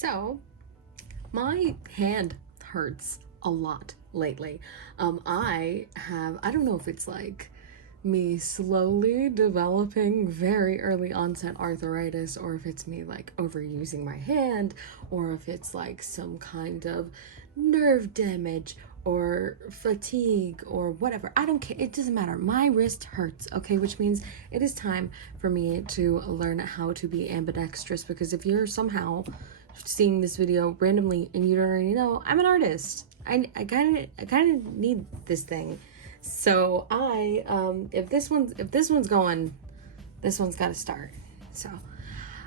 So, my hand hurts a lot lately. I don't know if it's like me slowly developing very early onset arthritis, or if it's me like overusing my hand, or if it's like some kind of nerve damage or fatigue or whatever. I don't care. It doesn't matter. My wrist hurts, okay? Which means it is time for me to learn how to be ambidextrous, because if you're somehow seeing this video randomly and you don't already know, I'm an artist. I kind of need this thing. So if this one's going, this one's got to start. So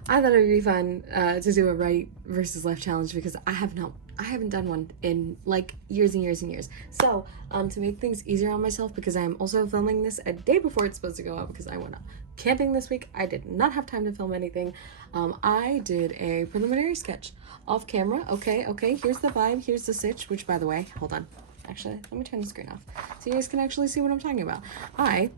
I thought it would be fun to do a right versus left challenge, because I haven't done one in like years and years and years. So to make things easier on myself, because I am also filming this a day before it's supposed to go out, because I went camping this week. I did not have time to film anything. I did a preliminary sketch off camera. Okay, here's the vibe, here's the sitch, which, by the way, hold on. Actually, let me turn the screen off so you guys can actually see what I'm talking about. I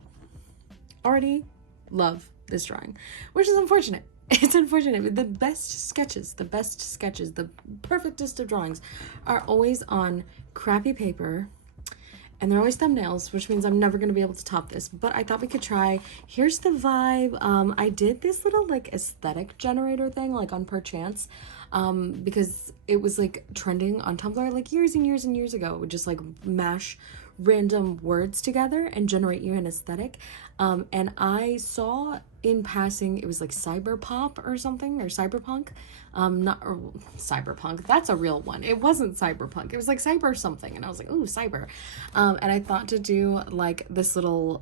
already love this drawing, which is unfortunate. It's unfortunate. The best sketches, the perfectest of drawings are always on crappy paper, and they're always thumbnails, which means I'm never going to be able to top this. But I thought we could try. Here's the vibe. I did this little like aesthetic generator thing like on Perchance, because it was like trending on Tumblr like years and years and years ago. It would just like mash random words together and generate you an aesthetic. And I saw in passing, it was like cyberpop or something, or cyberpunk. Cyberpunk, that's a real one. It wasn't cyberpunk, it was like cyber something, and I was like, ooh, cyber. And I thought to do like this little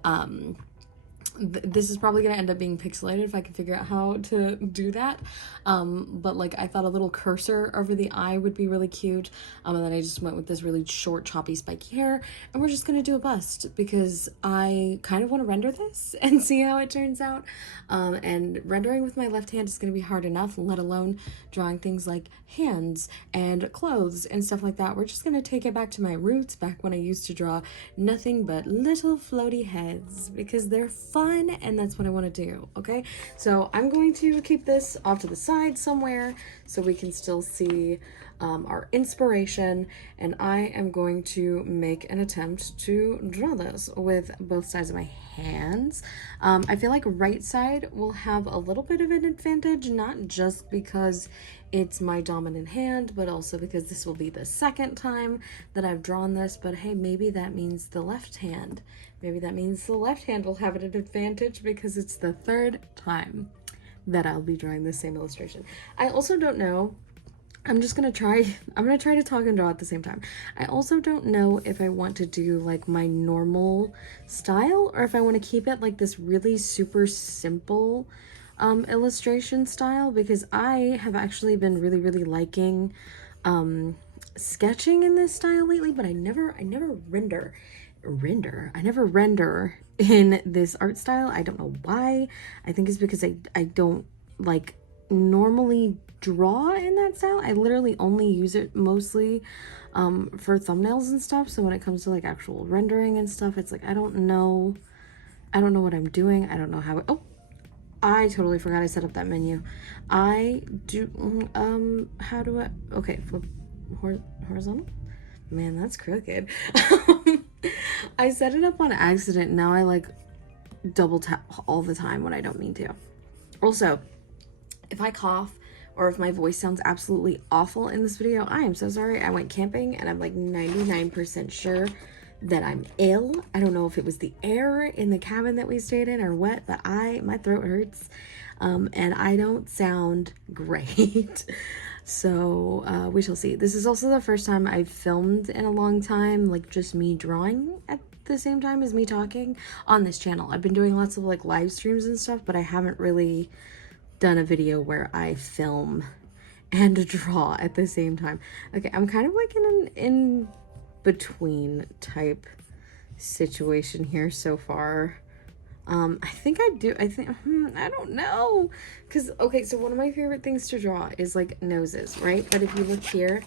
this is probably gonna end up being pixelated if I can figure out how to do that, but like I thought a little cursor over the eye would be really cute, and then I just went with this really short choppy spiky hair, and we're just gonna do a bust because I kind of want to render this and see how it turns out. And rendering with my left hand is gonna be hard enough, let alone drawing things like hands and clothes and stuff like that. We're just gonna take it back to my roots, back when I used to draw nothing but little floaty heads, because they're fun and that's what I want to do. Okay, so I'm going to keep this off to the side somewhere so we can still see our inspiration, and I am going to make an attempt to draw this with both sides of my hands. I feel like right side will have a little bit of an advantage, not just because it's my dominant hand, but also because this will be the second time that I've drawn this. But hey, maybe that means the left hand. Maybe that means the left hand will have an advantage because it's the third time that I'll be drawing the same illustration. I also don't know. I'm gonna try to talk and draw at the same time. I also don't know if I want to do like my normal style, or if I want to keep it like this really super simple illustration style, because I have actually been really liking sketching in this style lately, but I never render in this art style. I don't know why. I think it's because I don't like normally draw in that style. I literally only use it mostly for thumbnails and stuff. So when it comes to like actual rendering and stuff, it's like I don't know what I'm doing. I don't know how oh, I totally forgot I set up that menu. I do how do I, okay, flip horizontal. Man, that's crooked. I set it up on accident. Now I like double tap all the time when I don't mean to. Also, if I cough or if my voice sounds absolutely awful in this video, I am so sorry. I went camping and I'm like 99% sure that I'm ill. I don't know if it was the air in the cabin that we stayed in or what, but my throat hurts, and I don't sound great. So we shall see. This is also the first time I've filmed in a long time, like just me drawing at the same time as me talking on this channel. I've been doing lots of like live streams and stuff, but I haven't really done a video where I film and draw at the same time. Okay, I'm kind of like in an in-between type situation here so far. I think I don't know, because okay, so one of my favorite things to draw is like noses, right? But if you look here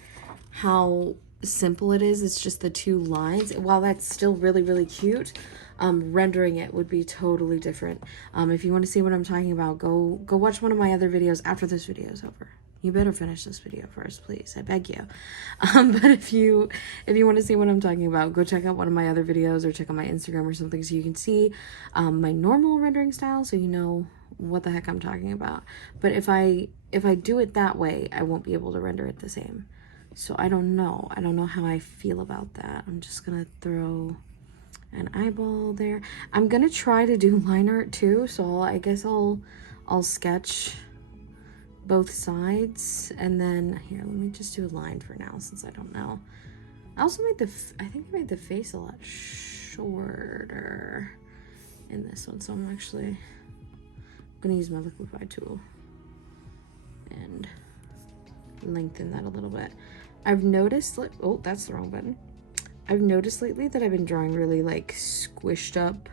how simple it is, it's just the two lines. While that's still really cute, rendering it would be totally different. If you want to see what I'm talking about, go watch one of my other videos after this video is over. you better finish this video first, please. I beg you. But if you want to see what I'm talking about, go check out one of my other videos or check out my Instagram or something so you can see my normal rendering style, so you know what the heck I'm talking about. But if I do it that way, I won't be able to render it the same. So I don't know how I feel about that. I'm just gonna throw an eyeball there. I'm gonna try to do line art too, so I guess I'll sketch both sides, and then here, let me just do a line for now since I don't know. I also made I think I made the face a lot shorter in this one, so I'm actually gonna use my liquify tool and lengthen that a little bit. I've noticed, oh, that's the wrong button. I've noticed lately that I've been drawing really like squished up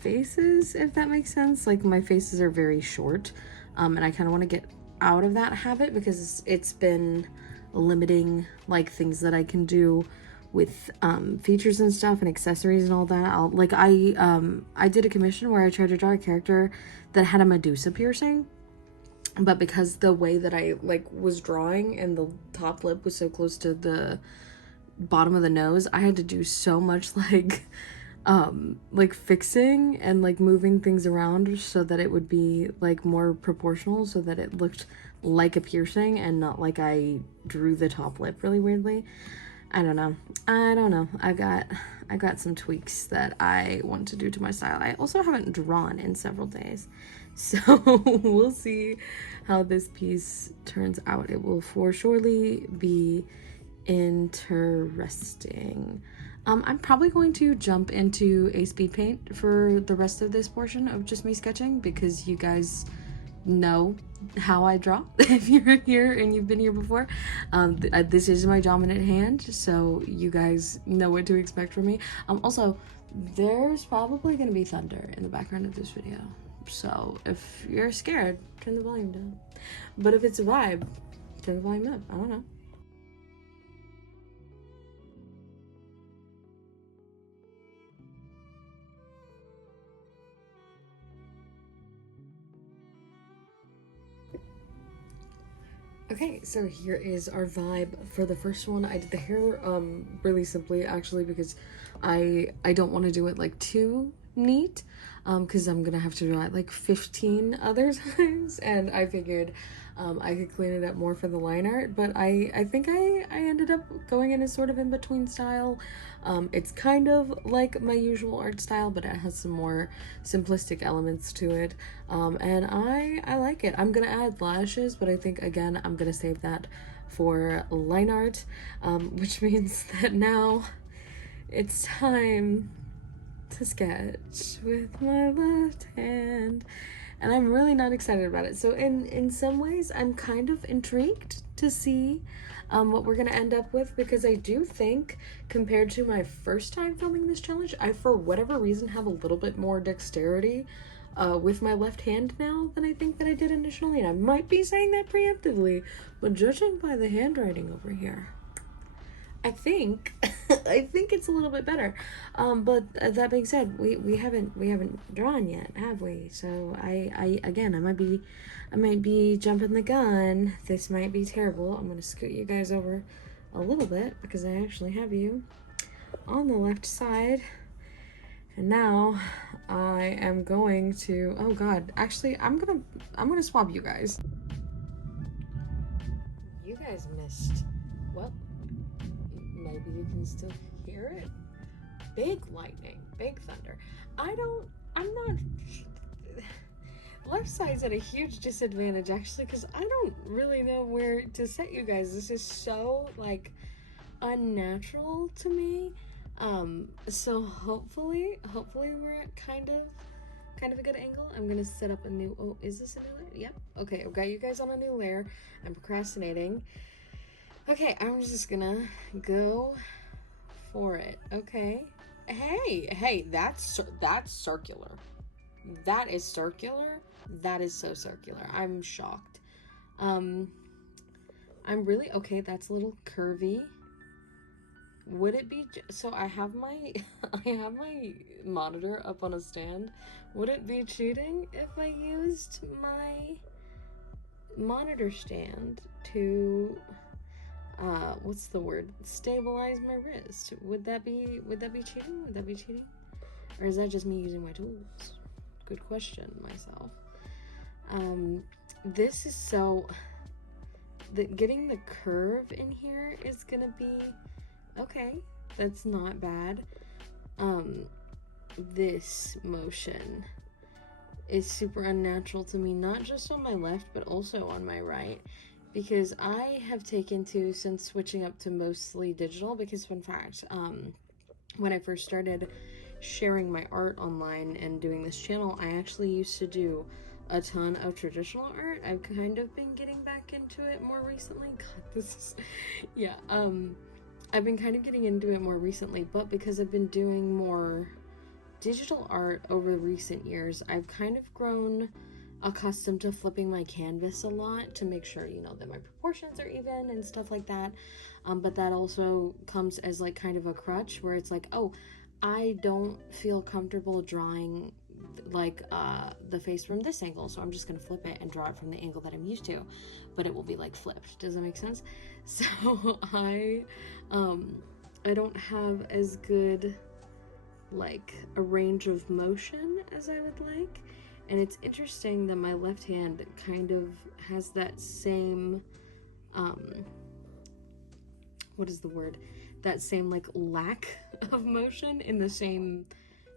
faces, if that makes sense. Like my faces are very short, and I kind of want to get out of that habit because it's been limiting like things that I can do with features and stuff and accessories and all that. I did a commission where I tried to draw a character that had a Medusa piercing, but because the way that I like was drawing and the top lip was so close to the bottom of the nose, I had to do so much like fixing and like moving things around so that it would be like more proportional, so that it looked like a piercing and not like I drew the top lip really weirdly. I don't know. I got some tweaks that I want to do to my style. I also haven't drawn in several days, so we'll see how this piece turns out. It will for surely be interesting. I'm probably going to jump into a speed paint for the rest of this portion of just me sketching, because you guys know how I draw if you're here and you've been here before. This is my dominant hand, so you guys know what to expect from me. Also, there's probably going to be thunder in the background of this video, so if you're scared, turn the volume down. But if it's a vibe, turn the volume up. I don't know. Okay, so here is our vibe for the first one. I did the hair really simply, actually, because I don't want to do it like too neat, because I'm gonna have to draw it like 15 other times, and I figured I could clean it up more for the line art. But I think I ended up going in a sort of in between style. It's kind of like my usual art style, but it has some more simplistic elements to it, and I like it. I'm gonna add lashes, but I think again I'm gonna save that for line art, which means that now it's time to sketch with my left hand, and I'm really not excited about it. So in some ways I'm kind of intrigued to see what we're gonna end up with, because I do think compared to my first time filming this challenge, I for whatever reason have a little bit more dexterity with my left hand now than I think that I did initially, and I might be saying that preemptively, but judging by the handwriting over here, I think I think it's a little bit better. But that being said, we haven't drawn yet, have we? So I again, I might be jumping the gun. This might be terrible. I'm gonna scoot you guys over a little bit because I actually have you on the left side. And now I am going to, oh god, actually I'm gonna swap you guys. You guys missed, well, maybe you can still hear it. Big lightning, big thunder. I'm not, left side's at a huge disadvantage actually, because I don't really know where to set you guys. This is so like unnatural to me. So hopefully we're at kind of a good angle. I'm gonna set up a new, oh, is this a new layer? Yep. Okay, I've got you guys on a new layer. I'm procrastinating. Okay, I'm just gonna go for it. Okay. Hey, that's circular. That is circular. That is so circular. I'm shocked. I'm really, okay, that's a little curvy. Would it be, so I have my monitor up on a stand. Would it be cheating if I used my monitor stand to what's the word? Stabilize my wrist. Would that be cheating? Would that be cheating? Or is that just me using my tools? Good question, myself. This is so... getting the curve in here is gonna be... Okay, that's not bad. This motion is super unnatural to me, not just on my left, but also on my right. Because I have taken to, since switching up to mostly digital, because fun fact, when I first started sharing my art online and doing this channel, I actually used to do a ton of traditional art. I've kind of been getting back into it more recently. God, this is, yeah, I've been kind of getting into it more recently, but because I've been doing more digital art over recent years, I've kind of grown accustomed to flipping my canvas a lot to make sure, you know, that my proportions are even and stuff like that. But that also comes as like kind of a crutch where it's like, oh, I don't feel comfortable drawing like the face from this angle, so I'm just gonna flip it and draw it from the angle that I'm used to, but it will be like flipped. Does that make sense? So I don't have as good like a range of motion as I would like, and it's interesting that my left hand kind of has that same what is the word, that same like lack of motion in the same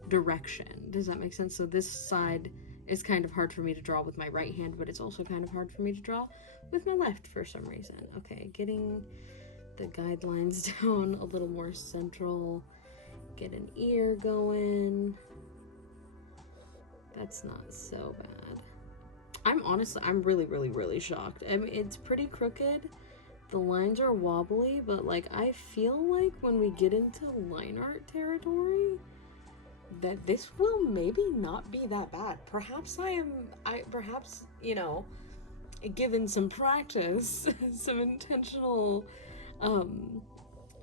direction. Does that make sense? So this side is kind of hard for me to draw with my right hand, but it's also kind of hard for me to draw with my left for some reason. Okay, getting the guidelines down a little more central, get an ear going. That's not so bad. I'm really shocked. I mean, it's pretty crooked. The lines are wobbly, but like I feel like when we get into line art territory, that this will maybe not be that bad. Perhaps perhaps, you know, given some practice, some intentional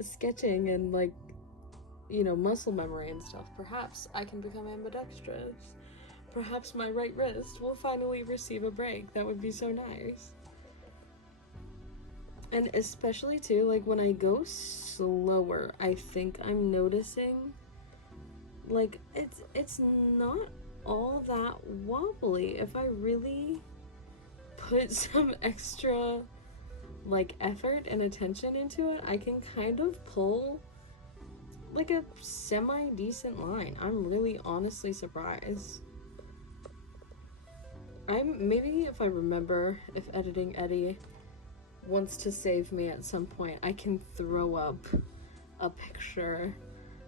sketching and like, you know, muscle memory and stuff, perhaps I can become ambidextrous. Perhaps my right wrist will finally receive a break. That would be so nice. And especially too, like when I go slower, I think I'm noticing like it's not all that wobbly. If I really put some extra like effort and attention into it, I can kind of pull like a semi-decent line. I'm really honestly surprised. Maybe if I remember, if Editing Eddie wants to save me at some point, I can throw up a picture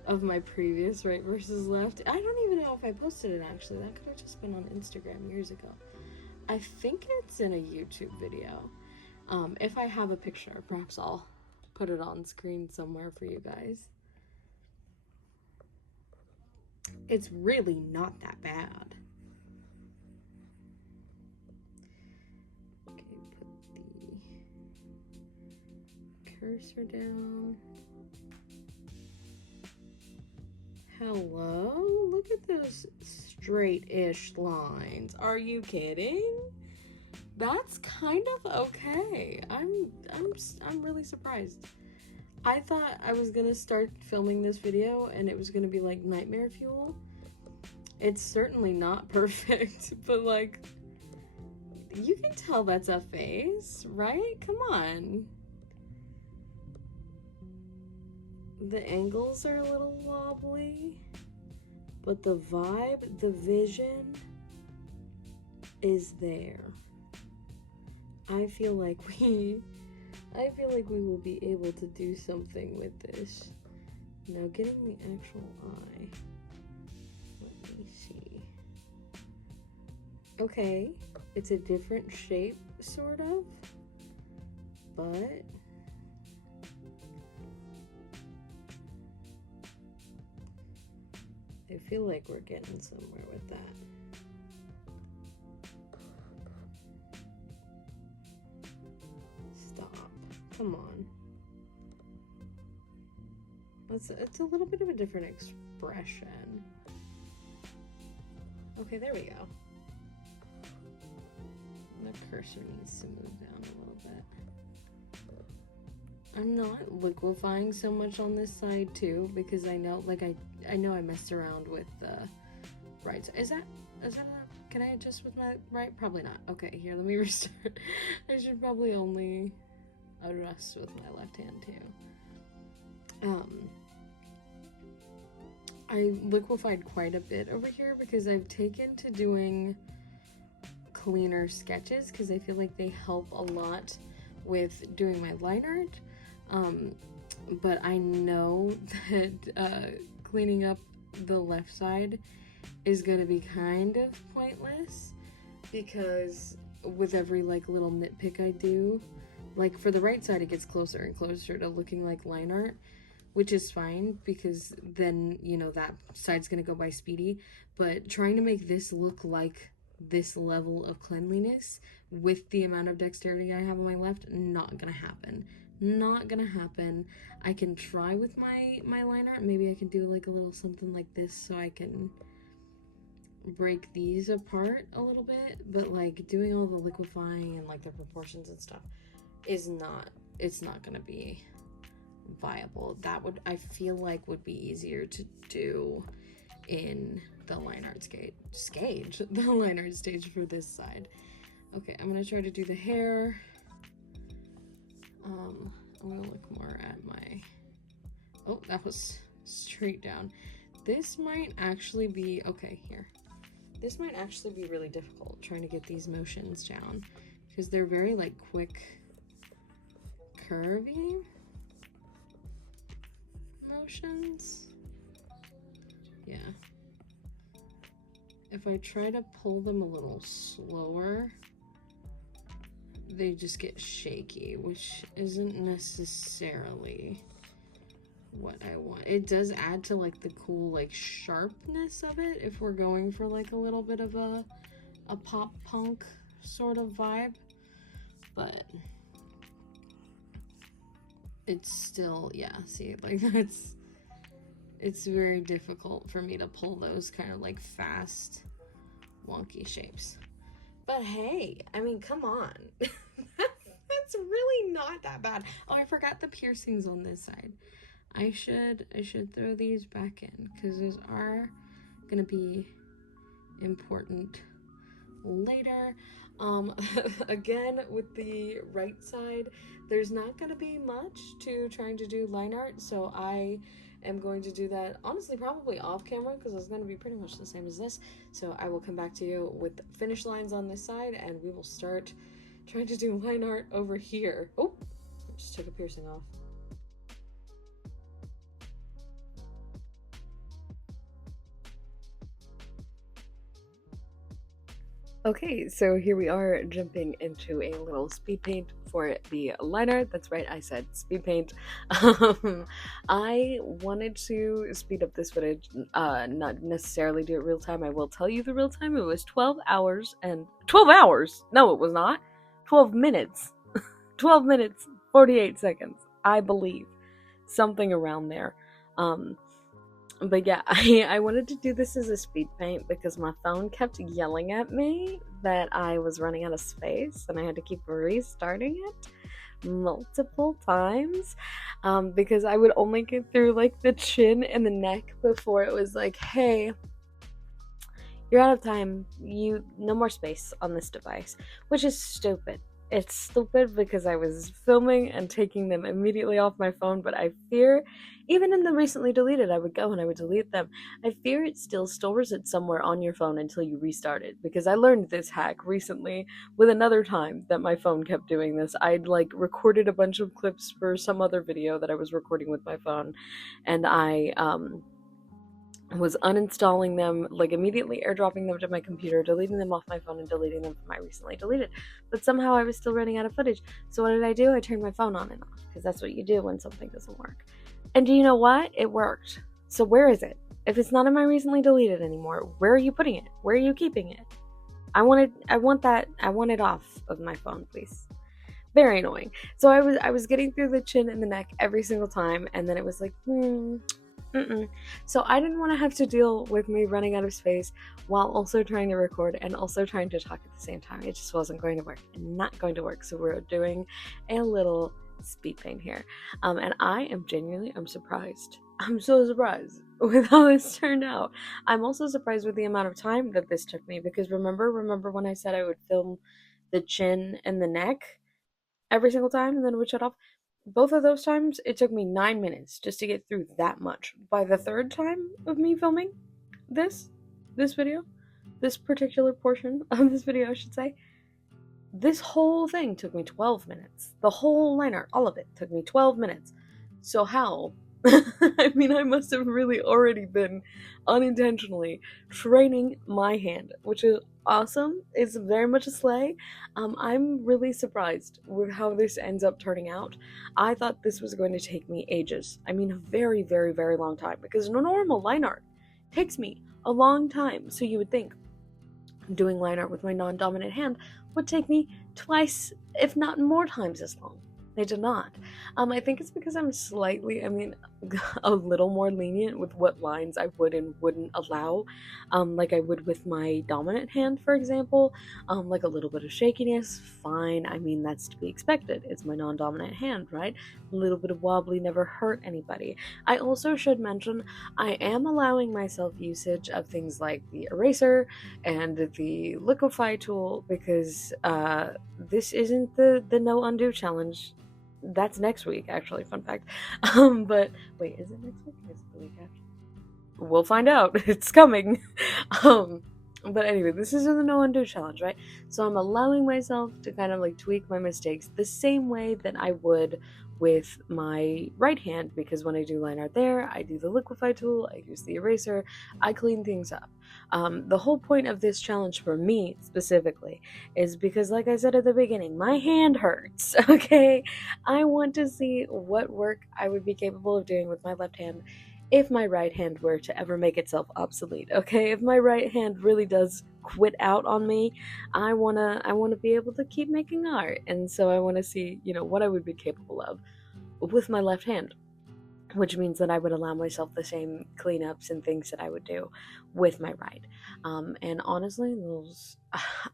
of my previous right versus left. I don't even know if I posted it actually. That could have just been on Instagram years ago. I think it's in a YouTube video. If I have a picture, perhaps I'll put it on screen somewhere for you guys. It's really not that bad. Okay, put the cursor down. Hello? Look at those straight-ish lines. Are you kidding? That's kind of okay. I'm really surprised. I thought I was gonna start filming this video and it was gonna be like nightmare fuel. It's certainly not perfect, but like, you can tell that's a face, right? Come on. The angles are a little wobbly, but the vibe, the vision is there. I feel like we will be able to do something with this. Now getting the actual eye. Let me see. Okay, it's a different shape, sort of, but I feel like we're getting somewhere with that. Stop. Come on. It's a little bit of a different expression. Okay, there we go. The cursor needs to move down a little bit. I'm not liquefying so much on this side too, because I know, like, I know I messed around with the right side. Is that allowed? Can I adjust with my right? Probably not. Okay, here, let me restart. I should probably only adjust with my left hand too. I liquefied quite a bit over here because I've taken to doing cleaner sketches because I feel like they help a lot with doing my line art. But I know that cleaning up the left side is gonna be kind of pointless because with every like little nitpick I do, like for the right side it gets closer and closer to looking like line art, which is fine because then, you know, that side's gonna go by speedy. But trying to make this look like this level of cleanliness with the amount of dexterity I have on my left, not gonna happen. Not gonna happen. I can try with my line art. Maybe I can do like a little something like this so I can break these apart a little bit, but like doing all the liquefying and like the proportions and stuff is not, it's not gonna be viable. That would, I feel like, would be easier to do in the line art the line art stage for this side. Okay, I'm gonna try to do the hair. I'm gonna look more at my, oh, that was straight down. This might actually be, okay, here. This might actually be really difficult trying to get these motions down because they're very like quick, curvy motions. Yeah. If I try to pull them a little slower, they just get shaky, which isn't necessarily what I want. It does add to like the cool like sharpness of it if we're going for like a little bit of a pop punk sort of vibe, but it's still, yeah, see, like it's very difficult for me to pull those kind of like fast wonky shapes. But hey, I mean, come on. That's really not that bad. Oh, I forgot the piercings on this side. I should throw these back in because those are gonna be important later. Again, with the right side, there's not gonna be much to trying to do line art, so I am going to do that honestly probably off camera because it's going to be pretty much the same as this. So I will come back to you with finished lines on this side and we will start trying to do line art over here. Oh, I just took a piercing off. Okay, so here we are jumping into a little speed paint for the line art. That's right, I said speed paint. I wanted to speed up this footage, not necessarily do it real time. I will tell you the real time. It was 12 hours and 12 hours. No, it was not. 12 minutes. 12 minutes, 48 seconds, I believe. Something around there. But yeah, I wanted to do this as a speed paint because my phone kept yelling at me that I was running out of space and I had to keep restarting it multiple times because I would only get through like the chin and the neck before it was like, hey, you're out of time, no more space on this device, which is stupid. It's stupid because I was filming and taking them immediately off my phone, but I fear, even in the recently deleted, I would go and I would delete them. I fear it still stores it somewhere on your phone until you restart it, because I learned this hack recently with another time that my phone kept doing this. I'd like recorded a bunch of clips for some other video that I was recording with my phone, and I was uninstalling them, like immediately airdropping them to my computer, deleting them off my phone, and deleting them from my recently deleted. But somehow I was still running out of footage. So what did I do? I turned my phone on and off, because that's what you do when something doesn't work. And do you know what? It worked. So where is it? If it's not in my recently deleted anymore, where are you putting it? Where are you keeping it? I want it off of my phone, please. Very annoying. So I was getting through the chin and the neck every single time, and then it was like, So I didn't want to have to deal with me running out of space while also trying to record and also trying to talk at the same time. It just wasn't going to work, and not going to work. So we're doing a little speed paint here. And I'm surprised. I'm so surprised with how this turned out. I'm also surprised with the amount of time that this took me, because remember when I said I would film the chin and the neck every single time and then would shut off? Both of those times, it took me 9 minutes just to get through that much. By the third time of me filming this video, this particular portion of this video, I should say, this whole thing took me 12 minutes. The whole line art, all of it, took me 12 minutes. So how? I mean, I must have really already been unintentionally training my hand, which is awesome. It's very much a slay. I'm really surprised with how this ends up turning out. I thought this was going to take me ages. I mean, a very, very, very long time, because normal line art takes me a long time. So you would think doing line art with my non-dominant hand would take me twice, if not more times as long. They did not. I think it's because I'm a little more lenient with what lines I would and wouldn't allow, like I would with my dominant hand, for example. Like a little bit of shakiness, fine. I mean, that's to be expected. It's my non-dominant hand, right? A little bit of wobbly never hurt anybody. I also should mention I am allowing myself usage of things like the eraser and the liquefy tool, because this isn't the no undo challenge. That's next week, actually, fun fact. But wait, is it next week or is it the week after? We'll find out. It's coming. But anyway, this is the no undo challenge, right? So I'm allowing myself to kind of like tweak my mistakes the same way that I would with my right hand, because when I do line art there, I do the liquefy tool, I use the eraser, I clean things up. The whole point of this challenge for me specifically is because, like I said at the beginning, my hand hurts, okay? I want to see what work I would be capable of doing with my left hand if my right hand were to ever make itself obsolete, okay? If my right hand really does quit out on me, I wanna be able to keep making art, and so I wanna see, what I would be capable of with my left hand, which means that I would allow myself the same cleanups and things that I would do with my right. And honestly, those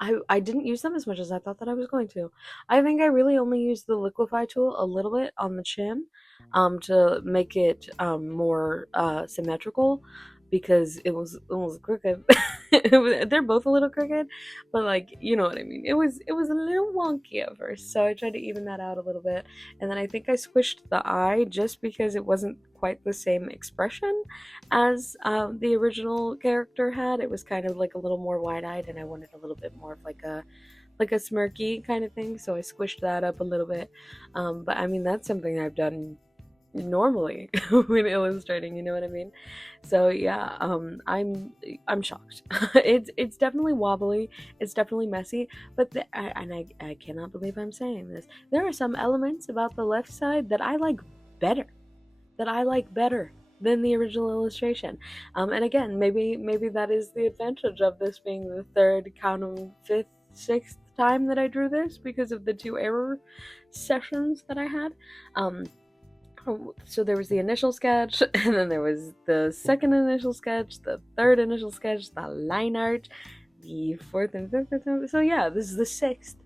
I didn't use them as much as I thought that I was going to. I think I really only used the liquefy tool a little bit on the chin, to make it more symmetrical, because it was crooked. They're both a little crooked, but like, you know what I mean. It was a little wonky at first, so I tried to even that out a little bit, and then I think I squished the eye just because it wasn't quite the same expression as the original character had. It was kind of like a little more wide-eyed, and I wanted a little bit more of like a smirky kind of thing, so I squished that up a little bit. But I mean, that's something I've done normally when illustrating, you know what I mean? So yeah, I'm shocked. It's definitely wobbly, it's definitely messy, but I cannot believe I'm saying this. There are some elements about the left side that I like better, than the original illustration. And again, maybe that is the advantage of this being the third, count 'em, fifth, sixth time that I drew this, because of the 2 error sessions that I had. So there was the initial sketch, and then there was the second initial sketch, the third initial sketch, the line art, the fourth and fifth attempt. So yeah, this is the sixth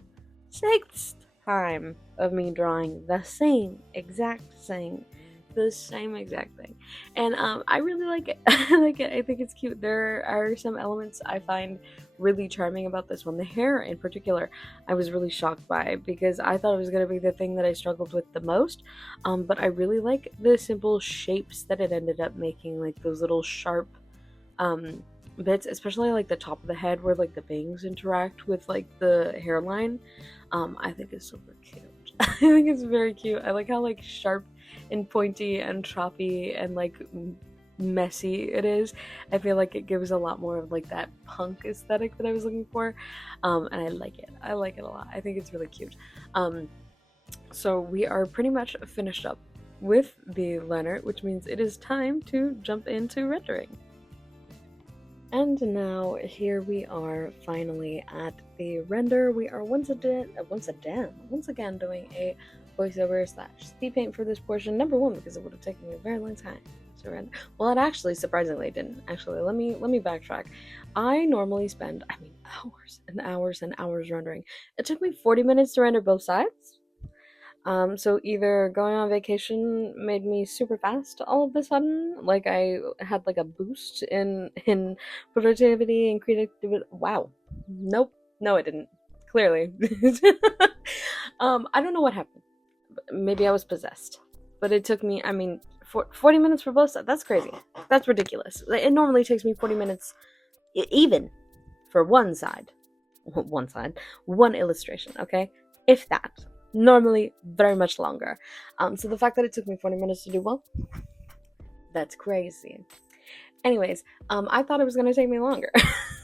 time of me drawing the same exact thing. And I really like it. I like it. I think it's cute. There are some elements I find really charming about this one. The hair in particular, I was really shocked by, because I thought it was going to be the thing that I struggled with the most. But I really like the simple shapes that it ended up making, like those little sharp bits, especially like the top of the head where like the bangs interact with like the hairline. I think it's super cute. I think it's very cute. I like how like sharp and pointy and choppy and like messy it is. I feel like it gives a lot more of like that punk aesthetic that I was looking for, and I like it a lot. I think it's really cute. So we are pretty much finished up with the line art, which means it is time to jump into rendering. And now here we are finally at the render. We are once again doing a voiceover / speed paint for this portion. Number one, because it would have taken me a very long time to render. Well, it actually surprisingly didn't. Actually, let me backtrack. I normally spend, hours and hours and hours rendering. It took me 40 minutes to render both sides. So either going on vacation made me super fast all of a sudden, like I had like a boost in productivity and creativity. Wow. Nope. No, it didn't. Clearly. I don't know what happened. Maybe I was possessed. But it took me, 40 minutes for both sides. That's crazy. That's ridiculous. It normally takes me 40 minutes even for one side. One illustration, okay? If that. Normally very much longer. So the fact that it took me 40 minutes to do well, that's crazy. Anyways, I thought it was going to take me longer.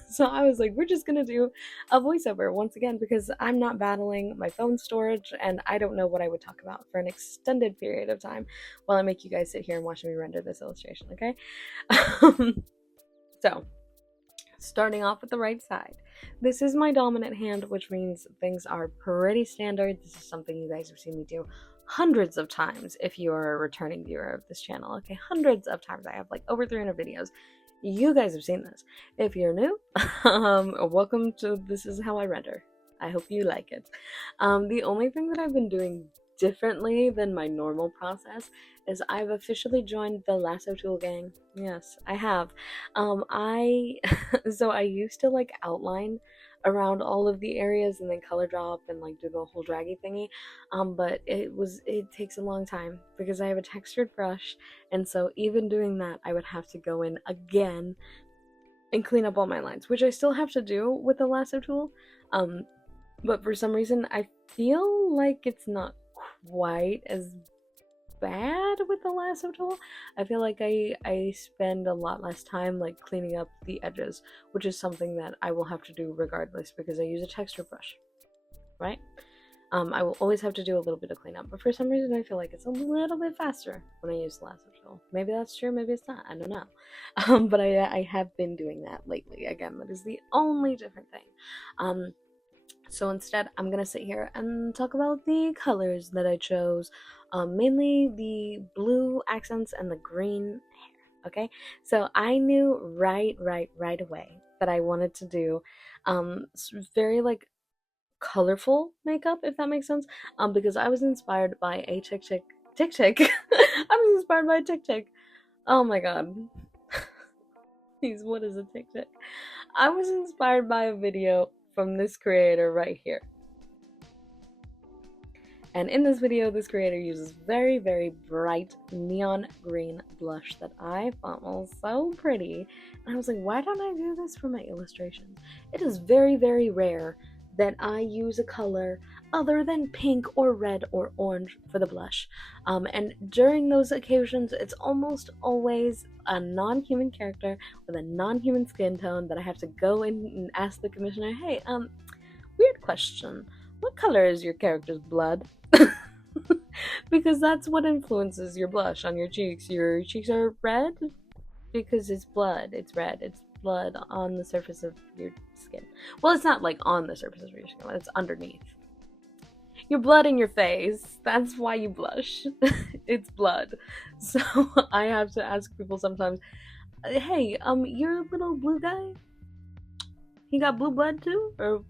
So I was like, we're just going to do a voiceover once again because I'm not battling my phone storage and I don't know what I would talk about for an extended period of time while I make you guys sit here and watch me render this illustration, okay? So, starting off with the right side. This is my dominant hand, which means things are pretty standard. This is something you guys have seen me do hundreds of times if you are a returning viewer of this channel. Okay, hundreds of times. I have like over 300 videos. You guys have seen this. If you're new, welcome to This Is How I Render. I hope you like it. The only thing that I've been doing differently than my normal process is I've officially joined the lasso tool gang. Yes, I have. So I used to like outline around all of the areas and then color drop and like do the whole draggy thingy. But it takes a long time because I have a textured brush, and so even doing that I would have to go in again and clean up all my lines, which I still have to do with the lasso tool. But for some reason I feel like it's not quite as bad with the lasso tool. I feel like I spend a lot less time like cleaning up the edges, which is something that I will have to do regardless because I use a texture brush, right? I will always have to do a little bit of cleanup, but for some reason I feel like it's a little bit faster when I use the lasso tool. Maybe that's true, maybe it's not, I don't know. But I have been doing that lately. Again, that is the only different thing. So instead, I'm gonna sit here and talk about the colors that I chose, mainly the blue accents and the green hair, okay? So I knew right away that I wanted to do very like colorful makeup, if that makes sense, because I was inspired by a tick. I was inspired by a tick. Oh my god. Please, what is a tick? I was inspired by a video from this creator right here. And in this video, this creator uses very, very bright neon green blush that I thought was so pretty. And I was like, why don't I do this for my illustrations? It is very, very rare that I use a color other than pink or red or orange for the blush. And during those occasions, it's almost always a non-human character with a non-human skin tone that I have to go in and ask the commissioner, hey, weird question. What color is your character's blood? Because that's what influences your blush on your cheeks. Your cheeks are red because it's blood. It's red. It's blood on the surface of your skin. Well, it's not like on the surface of your skin. It's underneath. Your blood in your face. That's why you blush. It's blood. So I have to ask people sometimes, hey, you're a little blue guy? He got blue blood too? Or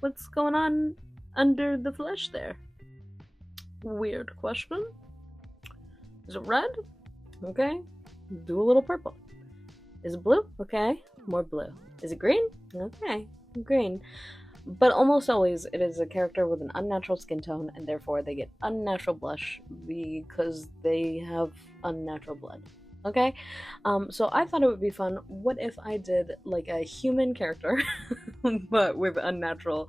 what's going on under the flesh there? Weird question. Is it red? Okay. Do a little purple. Is it blue? Okay. More blue. Is it green? Okay. Green. But almost always it is a character with an unnatural skin tone, and therefore they get unnatural blush because they have unnatural blood. Okay? So I thought it would be fun. What if I did like a human character, but with unnatural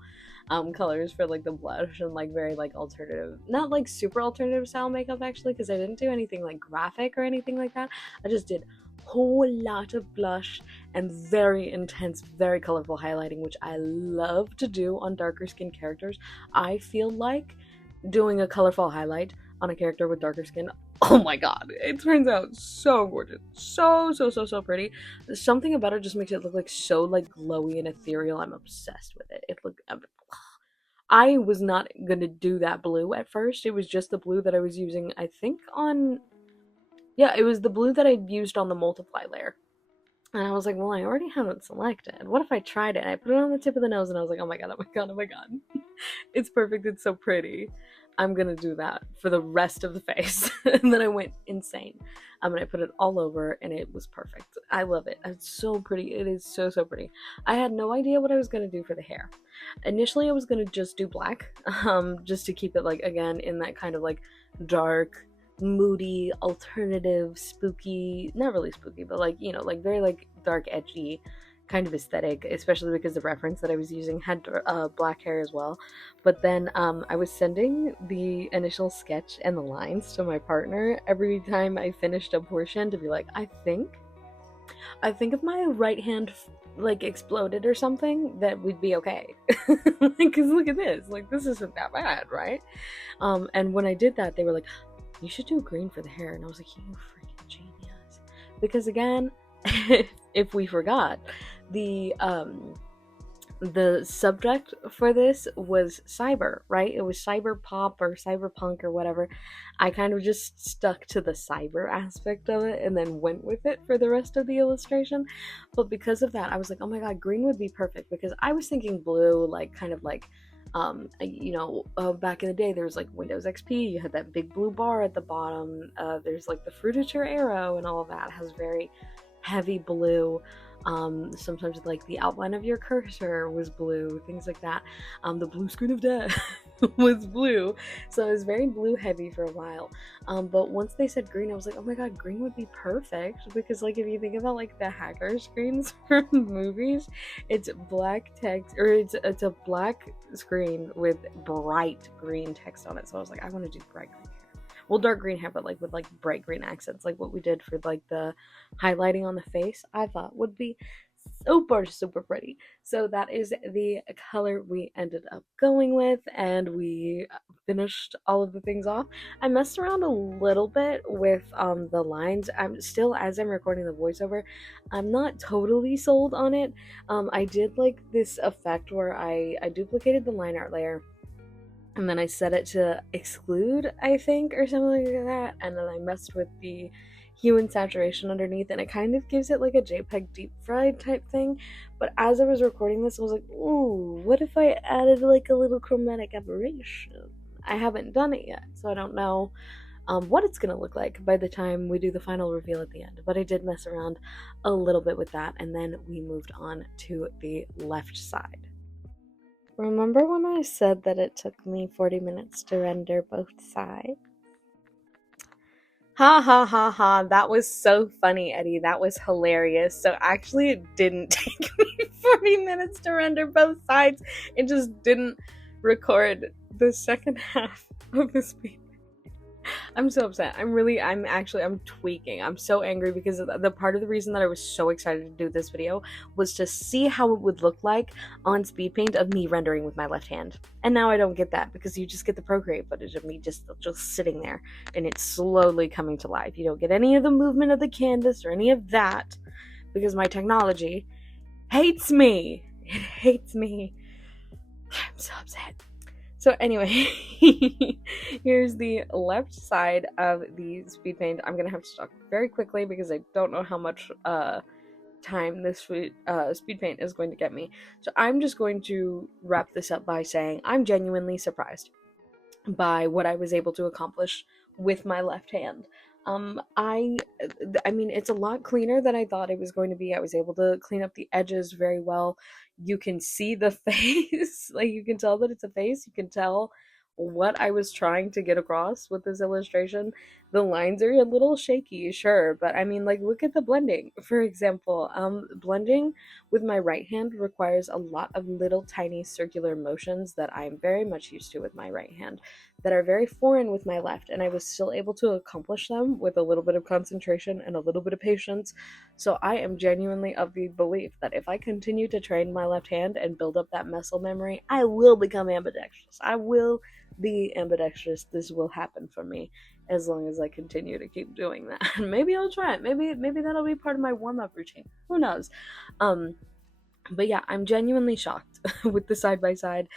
colors for like the blush and like very like alternative, not like super alternative style makeup actually, because I didn't do anything like graphic or anything like that. I just did a whole lot of blush and very intense, very colorful highlighting, which I love to do on darker skin characters. I feel like doing a colorful highlight on a character with darker skin, oh my god, it turns out so gorgeous, so pretty. Something about it just makes it look like so like glowy and ethereal. I'm obsessed with it. I was not gonna do that blue at first. It was just the blue that I was using, I think on, yeah, it was the blue that I used on the multiply layer. And I was like, well, I already have it selected. What if I tried it? And I put it on the tip of the nose and I was like, oh my god, oh my god, oh my god. It's perfect, it's so pretty. I'm gonna do that for the rest of the face. And then I went insane. And I put it all over and it was perfect. I love it. It's so pretty. It is so, so pretty. I had no idea what I was gonna do for the hair. Initially, I was gonna just do black, just to keep it like, again, in that kind of like dark, moody, alternative, spooky, not really spooky, but like, you know, like very like dark, edgy kind of aesthetic, especially because the reference that I was using had black hair as well. But then I was sending the initial sketch and the lines to my partner every time I finished a portion to be like, I think if my right hand like exploded or something, that we'd be okay. Because look at this, like this isn't that bad, right? And when I did that, they were like, you should do green for the hair. And I was like, you freaking genius. Because again, if we forgot, the subject for this was cyber, right? It was cyber pop or cyberpunk or whatever. I kind of just stuck to the cyber aspect of it and then went with it for the rest of the illustration. But because of that, I was like, oh my god, green would be perfect, because I was thinking blue, like kind of like back in the day, there was like Windows XP, you had that big blue bar at the bottom, there's like the fruitature arrow and all of that has very heavy blue. Sometimes like the outline of your cursor was blue, things like that. The blue screen of death was blue, so it was very blue heavy for a while. But once they said green, I was like, oh my god, green would be perfect, because like if you think about like the hacker screens for movies, it's black text, or it's a black screen with bright green text on it. So I was like, I want to do bright green hair. Well, dark green hair, but like with like bright green accents, like what we did for like the highlighting on the face, I thought would be super, super pretty. So that is the color we ended up going with, and we finished all of the things off. I messed around a little bit with the lines. I'm still, as I'm recording the voiceover, I'm not totally sold on it. I did like this effect where I duplicated the line art layer, and then I set it to exclude, I think, or something like that, and then I messed with the hue and saturation underneath, and it kind of gives it like a JPEG deep fried type thing. But as I was recording this, I was like, ooh, what if I added like a little chromatic aberration? I haven't done it yet, so I don't know what it's gonna look like by the time we do the final reveal at the end. But I did mess around a little bit with that, and then we moved on to the left side. Remember when I said that it took me 40 minutes to render both sides? Ha ha ha ha, that was so funny, Eddie. That was hilarious. So actually it didn't take me 40 minutes to render both sides. It just didn't record the second half of the speed. I'm so upset. I'm tweaking. I'm so angry because the part of the reason that I was so excited to do this video was to see how it would look like on speed paint of me rendering with my left hand. And now I don't get that, because you just get the Procreate footage of me just sitting there and it's slowly coming to life. You don't get any of the movement of the canvas or any of that, because my technology hates me. It hates me. I'm so upset. So anyway, here's the left side of the speed paint. I'm gonna have to talk very quickly because I don't know how much time this speed paint is going to get me. So I'm just going to wrap this up by saying I'm genuinely surprised by what I was able to accomplish with my left hand. I mean, it's a lot cleaner than I thought it was going to be. I was able to clean up the edges very well. You can see the face, like you can tell that it's a face. You can tell what I was trying to get across with this illustration. The lines are a little shaky, sure, but I mean, like, look at the blending, for example. Blending with my right hand requires a lot of little tiny circular motions that I'm very much used to with my right hand, that are very foreign with my left, and I was still able to accomplish them with a little bit of concentration and a little bit of patience. So I am genuinely of the belief that if I continue to train my left hand and build up that muscle memory, I will become ambidextrous. I will be ambidextrous. This will happen for me as long as I continue to keep doing that. Maybe I'll try it. Maybe that'll be part of my warm-up routine. Who knows? But yeah, I'm genuinely shocked with the side-by-side.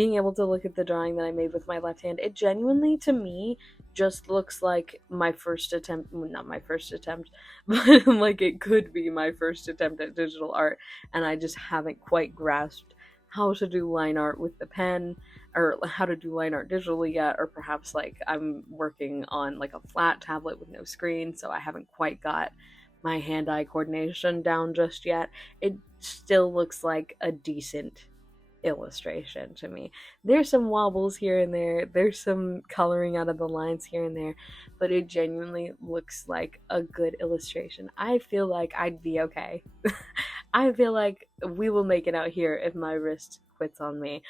being able to look at the drawing that I made with my left hand, it genuinely, to me, just looks like my first attempt, well, not my first attempt, but like it could be my first attempt at digital art, and I just haven't quite grasped how to do line art with the pen, or how to do line art digitally yet, or perhaps like I'm working on like a flat tablet with no screen, so I haven't quite got my hand-eye coordination down just yet. It still looks like a decent illustration to me. There's some wobbles here and there's some coloring out of the lines here and there, but it genuinely looks like a good illustration. I feel like I'd be okay. I feel like we will make it out here if my wrist quits on me.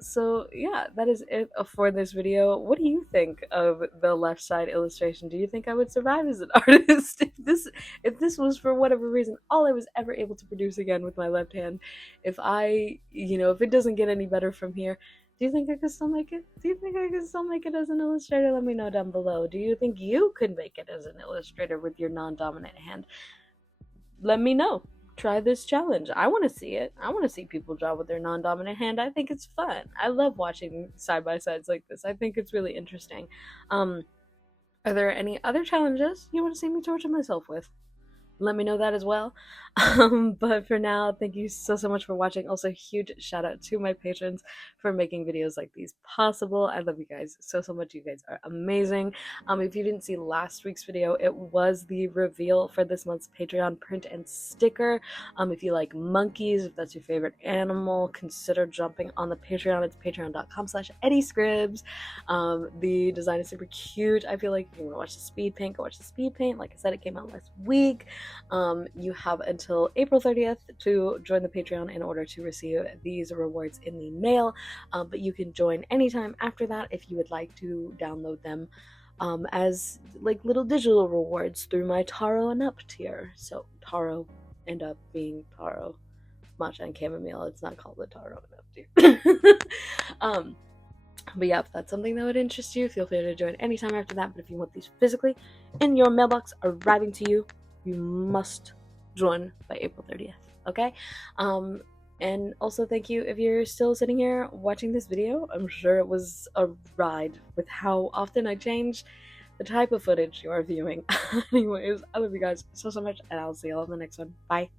So yeah, that is it for this video. What do you think of the left side illustration? Do you think I would survive as an artist if this was, for whatever reason, all I was ever able to produce again with my left hand? If if it doesn't get any better from here, do you think I could still make it? Do you think I could still make it as an illustrator? Let me know down below. Do you think you could make it as an illustrator with your non-dominant hand? Let me know. Try this challenge. I want to see it. I want to see people draw with their non-dominant hand. I think it's fun. I love watching side-by-sides like this. I think it's really interesting. Are there any other challenges you want to see me torture myself with? Let me know that as well. But for now, thank you so much for watching. Also, huge shout out to my patrons for making videos like these possible. I love you guys so much. You guys are amazing. If you didn't see last week's video, it was the reveal for this month's Patreon print and sticker. If you like monkeys, if that's your favorite animal, consider jumping on the Patreon. It's patreon.com/eddiescribs. The design is super cute. I feel like if you want to watch the speed paint, go watch the speed paint. Like I said, it came out last week. You have until April 30th to join the Patreon in order to receive these rewards in the mail, but you can join anytime after that if you would like to download them as like little digital rewards through my Taro and Up tier. So Taro and Up being Taro, matcha and chamomile. It's not called the Taro and Up tier. But yeah, if that's something that would interest you, feel free to join anytime after that. But if you want these physically in your mailbox arriving to you, you must join by April 30th, okay? And also thank you if you're still sitting here watching this video. I'm sure it was a ride with how often I change the type of footage you are viewing. Anyways, I love you guys so much, and I'll see you all in the next one. Bye.